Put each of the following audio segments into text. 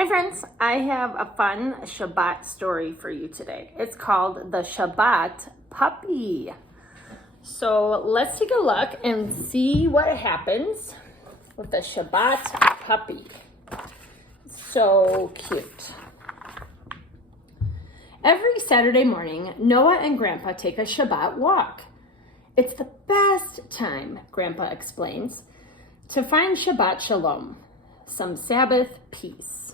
Hi friends, I have a fun Shabbat story for you today. It's called the Shabbat Puppy. So let's take a look and see what happens with the Shabbat Puppy. So cute. Every Saturday morning, Noah and Grandpa take a Shabbat walk. It's the best time, Grandpa explains, to find Shabbat Shalom, some Sabbath peace.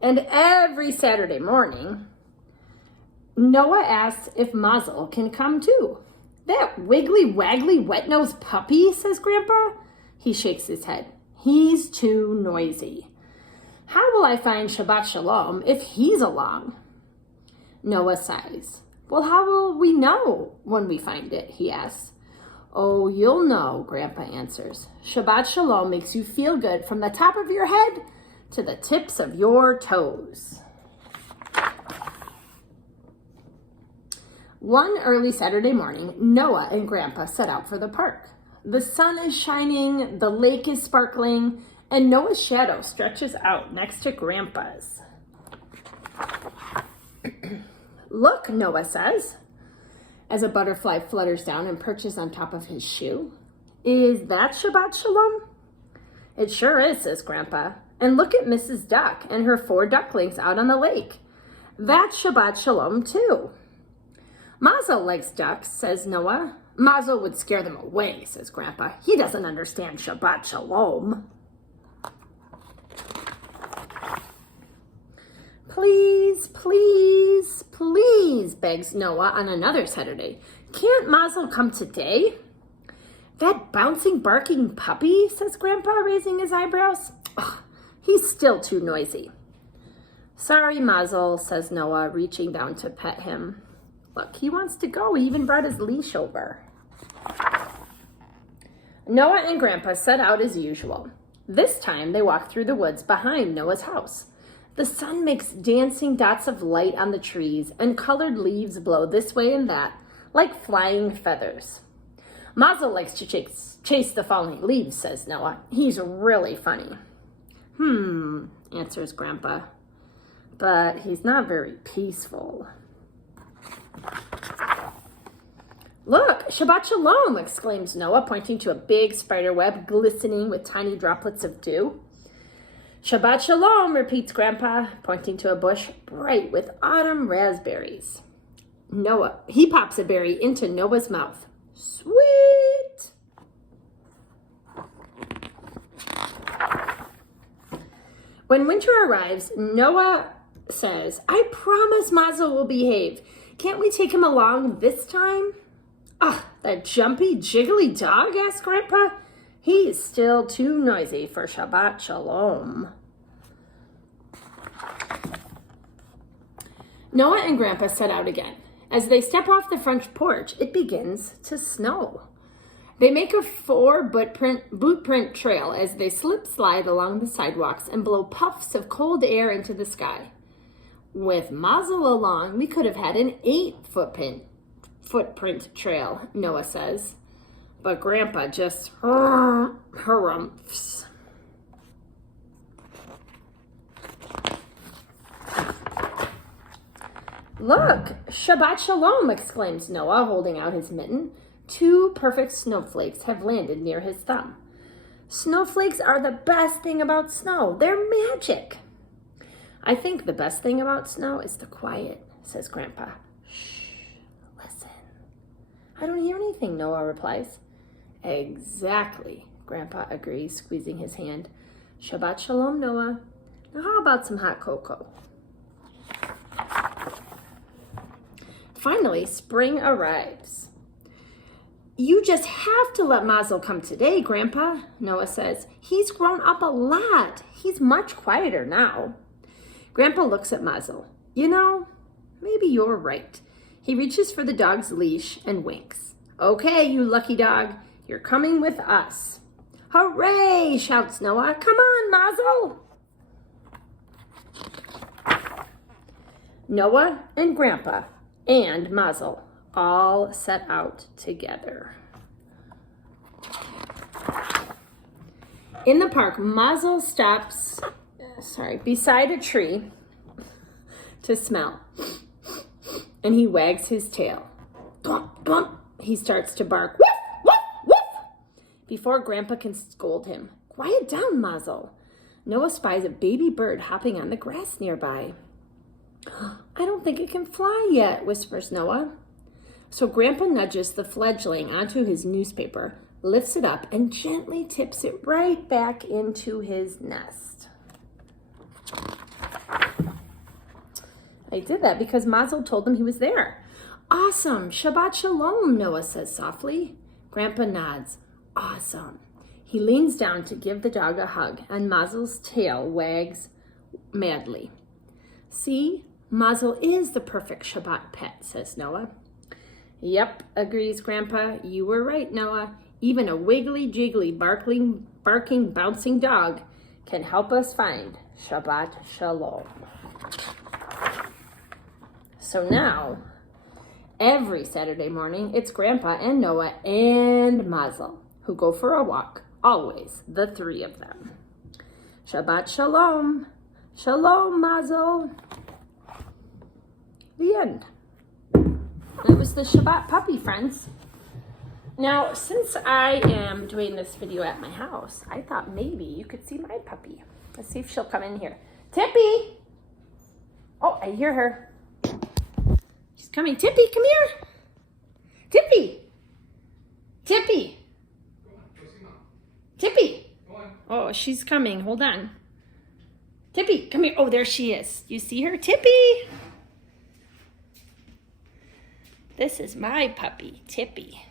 And every Saturday morning, Noah asks if Mazel can come too. That wiggly, waggly, wet-nosed puppy, says Grandpa. He shakes his head. He's too noisy. How will I find Shabbat Shalom if he's along? Noah sighs. Well, how will we know when we find it, he asks. Oh, you'll know, Grandpa answers. Shabbat Shalom makes you feel good from the top of your head to the tips of your toes. One early Saturday morning, Noah and Grandpa set out for the park. The sun is shining, the lake is sparkling, and Noah's shadow stretches out next to Grandpa's. Look, Noah says, as a butterfly flutters down and perches on top of his shoe. Is that Shabbat Shalom? It sure is, says Grandpa. And look at Mrs. Duck and her 4 ducklings out on the lake. That's Shabbat Shalom too. Mazel likes ducks, says Noah. Mazel would scare them away, says Grandpa. He doesn't understand Shabbat Shalom. Please, please, please, begs Noah on another Saturday. Can't Mazel come today? That bouncing, barking puppy, says Grandpa, raising his eyebrows. Ugh, he's still too noisy. Sorry, Mazel, says Noah, reaching down to pet him. Look, he wants to go. He even brought his leash over. Noah and Grandpa set out as usual. This time, they walk through the woods behind Noah's house. The sun makes dancing dots of light on the trees, and colored leaves blow this way and that, like flying feathers. Mazel likes to chase the falling leaves, says Noah. He's really funny. Answers Grandpa. But he's not very peaceful. Look, Shabbat Shalom, exclaims Noah, pointing to a big spider web glistening with tiny droplets of dew. Shabbat Shalom, repeats Grandpa, pointing to a bush bright with autumn raspberries. He pops a berry into Noah's mouth. Sweet! When winter arrives, Noah says, I promise Mazel will behave. Can't we take him along this time? That jumpy, jiggly dog, asks Grandpa. He's still too noisy for Shabbat Shalom. Noah and Grandpa set out again. As they step off the front porch, it begins to snow. They make a 4 bootprint trail as they slide along the sidewalks and blow puffs of cold air into the sky. With Mazel along, we could have had an 8 footprint trail, Noah says. But Grandpa just harumphs. Look, Shabbat Shalom, exclaims Noah, holding out his mitten. 2 perfect snowflakes have landed near his thumb. Snowflakes are the best thing about snow. They're magic. I think the best thing about snow is the quiet, says Grandpa. Shh, listen. I don't hear anything, Noah replies. Exactly, Grandpa agrees, squeezing his hand. Shabbat Shalom, Noah. Now how about some hot cocoa? Finally, spring arrives. You just have to let Mazel come today, Grandpa, Noah says. He's grown up a lot. He's much quieter now. Grandpa looks at Mazel. You know, maybe you're right. He reaches for the dog's leash and winks. Okay, you lucky dog. You're coming with us. Hooray, shouts Noah. Come on, Mazel. Noah and Grandpa and Mazel all set out together. In the park, Mazel stops, beside a tree to smell. And he wags his tail. Glump, glump. He starts to bark. Woof, woof, woof. Before Grandpa can scold him. Quiet down, Mazel. Noah spies a baby bird hopping on the grass nearby. I don't think it can fly yet, whispers Noah. So Grandpa nudges the fledgling onto his newspaper, lifts it up, and gently tips it right back into his nest. I did that because Mazel told him he was there. Awesome. Shabbat Shalom, Noah says softly. Grandpa nods. Awesome. He leans down to give the dog a hug, and Mazel's tail wags madly. See, Mazel is the perfect Shabbat pet, says Noah. Yep, agrees Grandpa. You were right, Noah. Even a wiggly, jiggly, barking, bouncing dog can help us find Shabbat Shalom. So now, every Saturday morning, it's Grandpa and Noah and Mazel who go for a walk. Always, the three of them. Shabbat Shalom. Shalom, Mazel. The end. That was the Shabbat Puppy, friends. Now, since I am doing this video at my house, I thought maybe you could see my puppy. Let's see if she'll come in here. Tippy! Oh, I hear her. She's coming. Tippy, come here. Tippy! Tippy! Tippy! Oh, she's coming. Hold on. Tippy, come here. Oh, there she is. You see her? Tippy! This is my puppy, Tippy.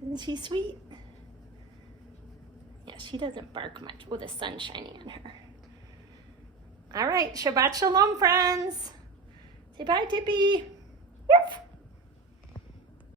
Isn't she sweet? Yeah, she doesn't bark much with the sun shining on her. All right, Shabbat Shalom, friends. Say bye, Tippy. Woof.